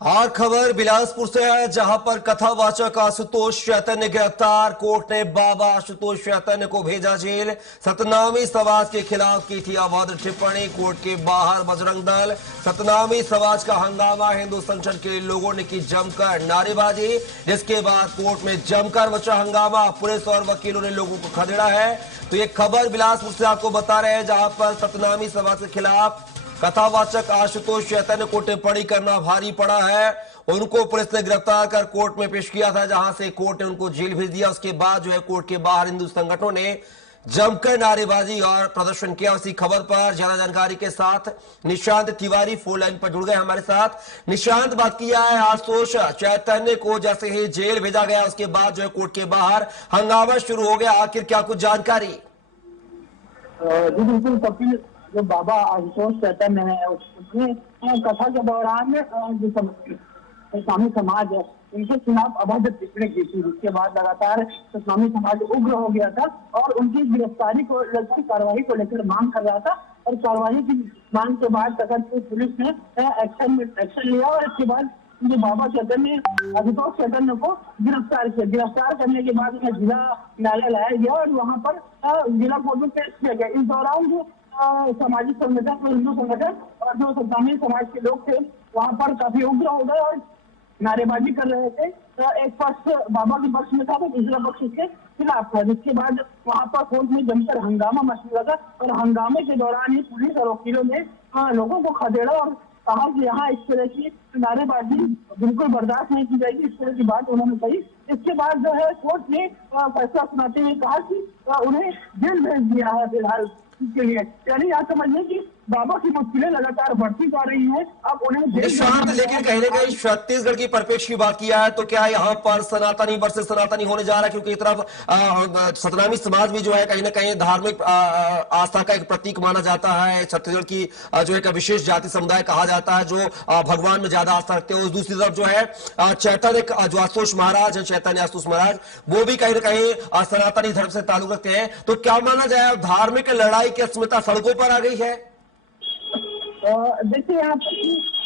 और खबर बिलासपुर से है, जहां पर कथावाचक आशुतोष चैतन्य गिरफ्तार। कोर्ट ने बाबा आशुतोष चैतन्य को भेजा जेल। सतनामी समाज के खिलाफ की थी अभद्र टिप्पणी। कोर्ट के बाहर बजरंग दल, सतनामी समाज का हंगामा। हिंदू संगठन के लोगों ने की जमकर नारेबाजी, जिसके बाद कोर्ट में जमकर मचा हंगामा। पुलिस और वकीलों ने लोगों को खदेड़ा है। तो ये खबर बिलासपुर से आपको बता रहे हैं, जहां पर सतनामी समाज के खिलाफ कथावाचक आशुतोष चैतन्य को टिप्पणी करना भारी पड़ा है। उनको पुलिस ने गिरफ्तार कर कोर्ट में पेश किया था, जहां से कोर्ट ने उनको जेल भेज दिया। उसके बाद जो है कोर्ट के बाहर हिंदू संगठनों ने जमकर नारेबाजी और प्रदर्शन किया। उसी खबर पर ज्यादा जानकारी के साथ निशांत तिवारी फोन लाइन पर जुड़ गए हमारे साथ। निशांत, बात किया है आशुतोष चैतन्य को जैसे ही जेल भेजा गया, उसके बाद जो है कोर्ट के बाहर हंगामा शुरू हो गया। आखिर क्या कुछ जानकारी? जी बिल्कुल कपिल, जो बाबा आशुतोष चैतन्य है उसने कथा के दौरान जो इस्लामी समाज है उनके खिलाफ अभद्र टिप्पणी की थी। उसके बाद लगातार इस्लामी समाज उग्र हो गया था और उनकी गिरफ्तारी को लेकर, कार्रवाई को लेकर मांग कर रहा था। और कार्रवाई की मांग के बाद तखतपुर पुलिस ने एक्शन लिया और इसके बाद जो बाबा चैतन्य, आशुतोष चैतन्य को गिरफ्तार किया। गिरफ्तार करने के बाद उन्हें जिला न्यायालय लाया गया और वहां पर जिला कोर्ट में पेश किया गया। इस दौरान जो सामाजिक संगठन, हिंदू संगठन और जो सतनामी समाज के लोग थे वहां पर काफी उग्र हो गए और नारेबाजी कर रहे थे। तो एक पक्ष बाबा के पक्ष में था तो दूसरा पक्ष इसके खिलाफ था, जिसके बाद वहां पर कोर्ट में जमकर हंगामा मच गया था। और हंगामे के दौरान ही पुलिस और वकीलों ने लोगों को खदेड़ा और कहा कि यहाँ इस तरह की नारेबाजी बिल्कुल बर्दाश्त नहीं की जाएगी। इस तरह की बात उन्होंने कही। इसके बाद जो है कोर्ट ने फैसला सुनाते हुए कहा कि उन्हें जेल भेज दिया है फिलहाल के लिए। यानी आप समझिए कि बाबा की मुश्किलें लगातार बढ़ती जा रही है। अब उन्हें लेकिन कहीं ना कहीं छत्तीसगढ़ की परिप्रेक्ष्य की बात किया है तो क्या यहाँ पर सनातनी वर्सेस सनातनी होने जा रहा है? क्योंकि एक तरफ सतनामी समाज भी जो है कहीं ना कहीं धार्मिक आस्था का एक प्रतीक माना जाता है। छत्तीसगढ़ की जो एक विशेष जाति समुदाय कहा जाता है जो भगवान में ज्यादा आस्था रखते हैं। दूसरी तरफ जो है चैतन्य जो आशुतोष महाराज है, चैतन्य आशुतोष महाराज, वो भी कहीं ना कहीं सनातनी धर्म से ताल्लुक रखते हैं। तो क्या माना जाए, धार्मिक लड़ाई की अस्मिता सड़कों पर आ गई है? देखिए यहाँ पर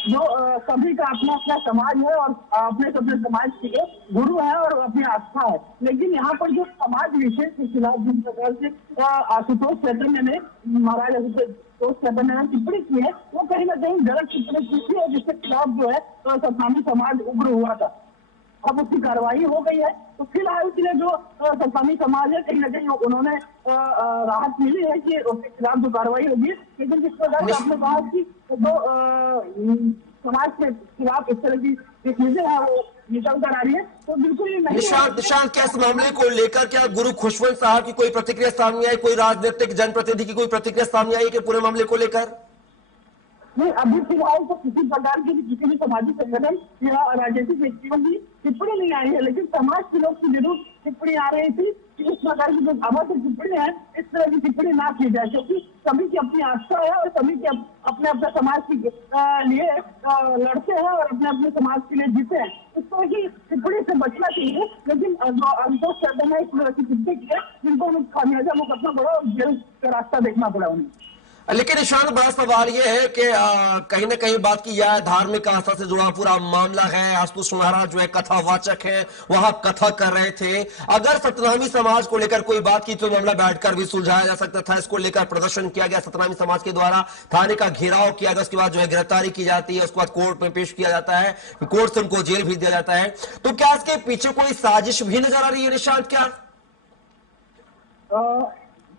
जो सभी का अपना अपना समाज है और अपने अपने समाज के गुरु है और अपनी आस्था है। लेकिन यहाँ पर जो समाज विशेष के खिलाफ जिस प्रकार से आशुतोष चैतन्य ने, महाराज आशुतोष चैतन्य ने टिप्पणी की है, वो कहीं ना कहीं गलत टिप्पणी की थी और जिसके खिलाफ जो है सतनामी समाज उग्र हुआ था। अब उसकी कार्रवाई हो गई है। तो फिलहाल के लिए जो सतनामी समाज है कहीं ना कहीं उन्होंने राहत मिली है कि उसके खिलाफ जो कार्रवाई होगी। लेकिन जिस प्रकार से आपने कहा कि जो समाज के खिलाफ इस तरह की चीजें हैं वो निकल कर आ रही है, तो बिल्कुल नहीं। निशांत, क्या इस मामले को लेकर क्या गुरु खुशवंत साहब की कोई प्रतिक्रिया सामने आई? कोई राजनीतिक जनप्रतिनिधि की कोई प्रतिक्रिया सामने आई कि पूरे मामले को लेकर? नहीं, अभी फिलहाल तो किसी प्रकार की किसी भी सामाजिक संगठन या राजनीतिक व्यक्तियों की टिप्पणी नहीं आई है। लेकिन समाज के लोग की जरूर टिप्पणी आ रही थी कि इस प्रकार की जो अभद्र टिप्पणी है इस तरह की टिप्पणी ना की जाए, क्योंकि सभी की अपनी आस्था है और सभी के अपने अपने समाज के लिए लड़ते हैं और अपने अपने समाज के लिए जीते हैं। इस तरह की टिप्पणी से बचना चाहिए। लेकिन जो आशुतोष चैतन्य इस तरह की टिप्पणी की है जिनको उन्हें खामियाजा भुगतना पड़ा और जेल का रास्ता देखना पड़ा उन्हें। लेकिन निशांत, बड़ा सवाल यह है कि कहीं ना कहीं बात की जाए, धार्मिक आस्था से जुड़ा पूरा मामला है। आशुतोष महाराज जो है कथावाचक है, वहां कथा कर रहे थे। अगर सतनामी समाज को लेकर कोई बात की तो मामला बैठकर भी सुलझाया जा सकता था। इसको लेकर प्रदर्शन किया गया सतनामी समाज के द्वारा, थाने का घेराव किया गया, उसके बाद जो है गिरफ्तारी की जाती है, उसके बाद कोर्ट में पेश किया जाता है, कोर्ट से उनको जेल भेज दिया जाता है। तो क्या इसके पीछे कोई साजिश भी नजर आ रही है निशांत? क्या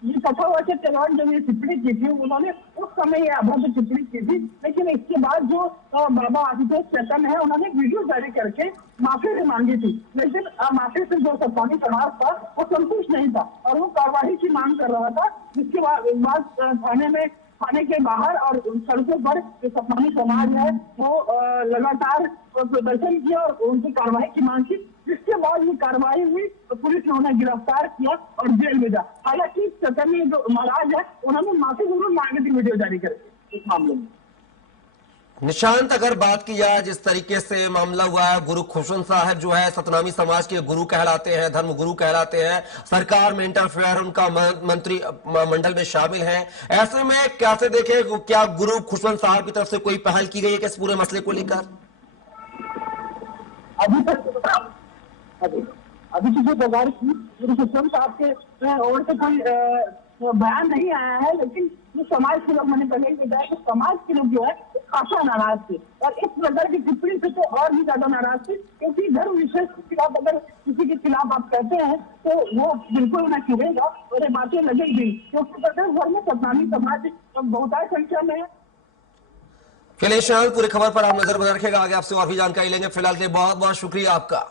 ये कथावाचक के दौरान जब ये टिप्पणी की थी उन्होंने उस समय ये अभद्र टिप्पणी की थी। लेकिन इसके बाद जो बाबा आशुतोष चैतन्य है उन्होंने वीडियो जारी करके माफी भी मांगी थी। लेकिन माफी से जो सतनामी समाज था वो संतुष्ट नहीं था और वो कार्रवाई की मांग कर रहा था। जिसके बाद थाने के बाहर और सड़कों पर जो सतनामी समाज है वो लगातार प्रदर्शन किया और उनकी कार्रवाई की मांग की। जिसके बाद ये कार्रवाई हुई तो पुलिस ने उन्हें गिरफ्तार किया और जेल भेजा। हालांकि चैतन्य जो महाराज है उन्होंने माफी जरूर मांगी थी वीडियो जारी करके इस मामले में। निशांत, अगर बात की जाए जिस तरीके से मामला हुआ है, गुरु खुशवंत साहब जो है सतनामी समाज के गुरु कहलाते हैं, धर्म गुरु कहलाते हैं, सरकार में इंटरफेयर उनका मंत्री मंडल में शामिल है। ऐसे में कैसे देखें, क्या गुरु खुशवंत साहब की तरफ से कोई पहल की गई है इस पूरे मसले को लेकर? अभी तक अभी किसी प्रकार की सिस्टम साहब के और से कोई बयान नहीं आया है, लेकिन जो समाज के लोग, मैंने पहले ही बताया कि समाज के लोग जो है खासा नाराज थे और इस प्रकार की टिप्पणी से तो और भी ज्यादा नाराज थे, क्योंकि धर्म विशेष के खिलाफ अगर किसी के खिलाफ आप कहते हैं तो वो बिल्कुल ना चुभेगा और ये बातें लगेगी, क्योंकि प्रदेश भर में सतनामी समाज बहुतायत संख्या में है। चलिए शांत, पूरी खबर पर आप नजर बना रखिएगा, आगे आपसे और भी जानकारी लेंगे। फिलहाल के लिए बहुत बहुत शुक्रिया आपका।